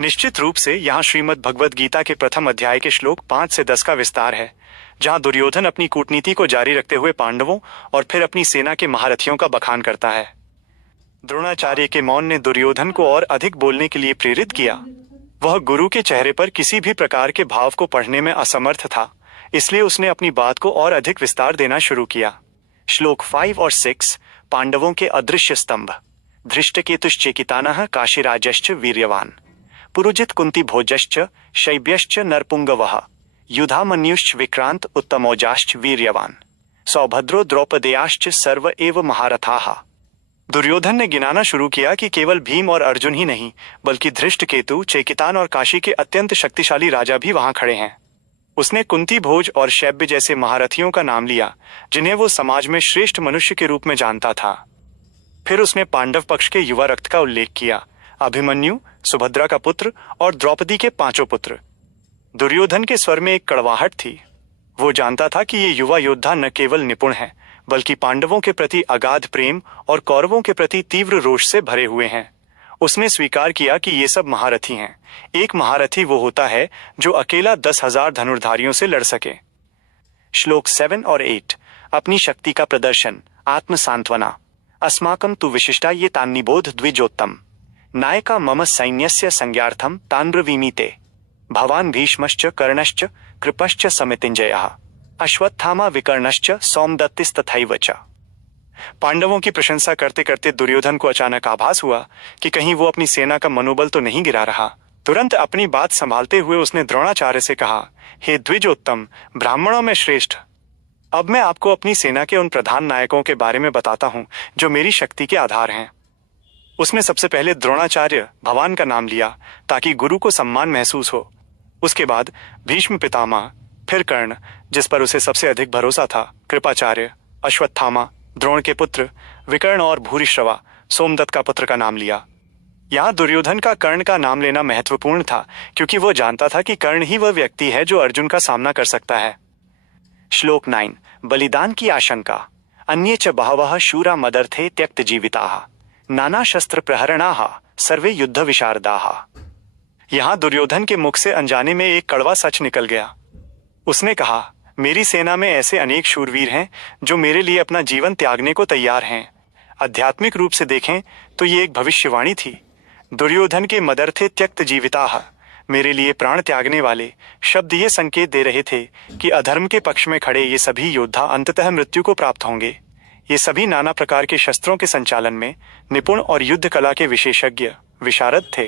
निश्चित रूप से यहाँ श्रीमद् भगवद गीता के प्रथम अध्याय के श्लोक 5 से 10 का विस्तार है, जहाँ दुर्योधन अपनी कूटनीति को जारी रखते हुए पांडवों और फिर अपनी सेना के महारथियों का बखान करता है। द्रोणाचार्य के मौन ने दुर्योधन को और अधिक बोलने के लिए प्रेरित किया। वह गुरु के चेहरे पर किसी भी प्रकार के भाव को पढ़ने में असमर्थ था, इसलिए उसने अपनी बात को और अधिक विस्तार देना शुरू किया। श्लोक 5 और 6 पांडवों के अदृश्य स्तंभ। धृष्टकेतुश्चेकितानः काशीराजश्च वीर्यवान पुरुजित कुंती भोजश्च शैब्यश्च नरपुंगवः युधामन्युश्च विक्रांत उत्तमौजाश्च वीर्यवान सौभद्रो द्रौपदेयाश्च सर्व एव महारथाः। दुर्योधन ने गिनाना शुरू किया कि केवल भीम और अर्जुन ही नहीं, बल्कि धृष्टकेतु, चेकितान और काशी के अत्यंत शक्तिशाली राजा भी वहां खड़े हैं। उसने कुंती भोज और शैब्य जैसे महारथियों का नाम लिया, जिन्हें वो समाज में श्रेष्ठ मनुष्य के रूप में जानता था। फिर उसने पांडव पक्ष के युवा रक्त का उल्लेख किया, अभिमन्यु, सुभद्रा का पुत्र और द्रौपदी के 5 पुत्र। दुर्योधन के स्वर में एक कड़वाहट थी। वो जानता था कि ये युवा योद्धा न केवल निपुण हैं, बल्कि पांडवों के प्रति अगाध प्रेम और कौरवों के प्रति तीव्र रोष से भरे हुए हैं। उसने स्वीकार किया कि ये सब महारथी हैं। एक महारथी वो होता है जो अकेला 10,000 धनुर्धारियों से लड़ सके। श्लोक 7 और 8 अपनी शक्ति का प्रदर्शन, आत्म सांत्वना। अस्माकं तु विशिष्टा ये तान्निबोध द्विजोत्तम नायका मम सैन्यस्य संज्ञार्थम तान्ब्रवीमि ते भवान भीष्मश्च कर्णश्च कृपश्च समितिञ्जयः अश्वत्थामा विकर्णश्च सौमदत्तिस्तथैव च। पांडवों की प्रशंसा करते करते दुर्योधन को अचानक आभास हुआ कि कहीं वो अपनी सेना का मनोबल तो नहीं गिरा रहा। तुरंत अपनी बात संभालते हुए उसने द्रोणाचार्य से कहा, हे द्विजोत्तम, ब्राह्मणों में श्रेष्ठ, अब मैं आपको अपनी सेना के उन प्रधान नायकों के बारे में बताता हूं जो मेरी शक्ति के आधार हैं। उसने सबसे पहले द्रोणाचार्य भगवान का नाम लिया ताकि गुरु को सम्मान महसूस हो। उसके बाद भीष्म पितामह, फिर कर्ण जिस पर उसे सबसे अधिक भरोसा था, कृपाचार्य, अश्वत्थामा द्रोण के पुत्र, विकर्ण और भूरिश्रवा सोमदत्त का पुत्र का नाम लिया। यहाँ दुर्योधन का कर्ण का नाम लेना महत्वपूर्ण था, क्योंकि वो जानता था कि कर्ण ही वह व्यक्ति है जो अर्जुन का सामना कर सकता है। श्लोक 9 बलिदान की आशंका। अन्ये च बहवः शूरा मदर्थे त्यक्त जीविताः नाना शस्त्र प्रहरणाः सर्वे युद्ध विशारदाः। यहाँ दुर्योधन के मुख से अनजाने में एक कड़वा सच निकल गया। उसने कहा, मेरी सेना में ऐसे अनेक शूरवीर हैं जो मेरे लिए अपना जीवन त्यागने को तैयार हैं। आध्यात्मिक रूप से देखें तो ये एक भविष्यवाणी थी। दुर्योधन के मदर्थे त्यक्त जीविताः, मेरे लिए प्राण त्यागने वाले शब्द ये संकेत दे रहे थे कि अधर्म के पक्ष में खड़े ये सभी योद्धा अंततः मृत्यु को प्राप्त होंगे। ये सभी नाना प्रकार के शस्त्रों के संचालन में निपुण और युद्ध कला के विशेषज्ञ विशारद थे।